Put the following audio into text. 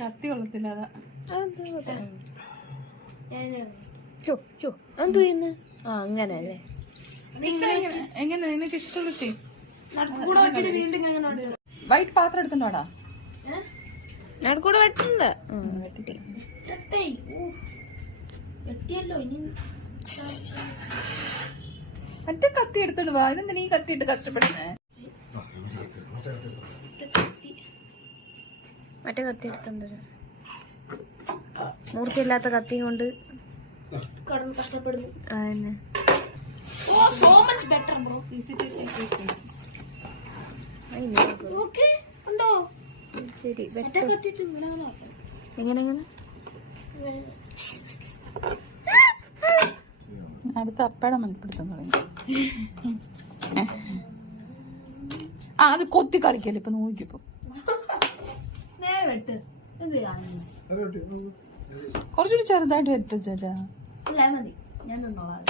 കത്തി കൊള്ളത്തില്ല അതാ. എന്തു ചെയ്യുന്നു? ആ അങ്ങനല്ലേ. എങ്ങനെ നിനക്ക് ഇഷ്ടമുള്ള വൈറ്റ് പാത്രം എടുത്തോണ്ടാ നടുക്കൂടെ വെട്ടുണ്ട്. മറ്റേ കത്തി എടുത്തോണ്ട് വാ. ഇതെന്താ നീ കത്തിയിട്ട് കഷ്ടപ്പെടുന്നേ? മറ്റേ കത്തി എടുത്തോണ്ട് മൂർച്ചയില്ലാത്ത കത്തി കൊണ്ട് കഷ്ടപ്പെടുന്നു. ശരി എങ്ങനെ അടുത്ത അപ്പയുടെ മൽപ്പിടുത്തം തുടങ്ങി. ആ അത് കൊത്തി കളിക്കല്ലേ ഇപ്പൊ നോക്കിയപ്പോ. നേരെ വെട്ട്. കുറച്ചുകൂടി ചെറുതായിട്ട് വെച്ചാ മതി, ഞാൻ തിന്നോളാം.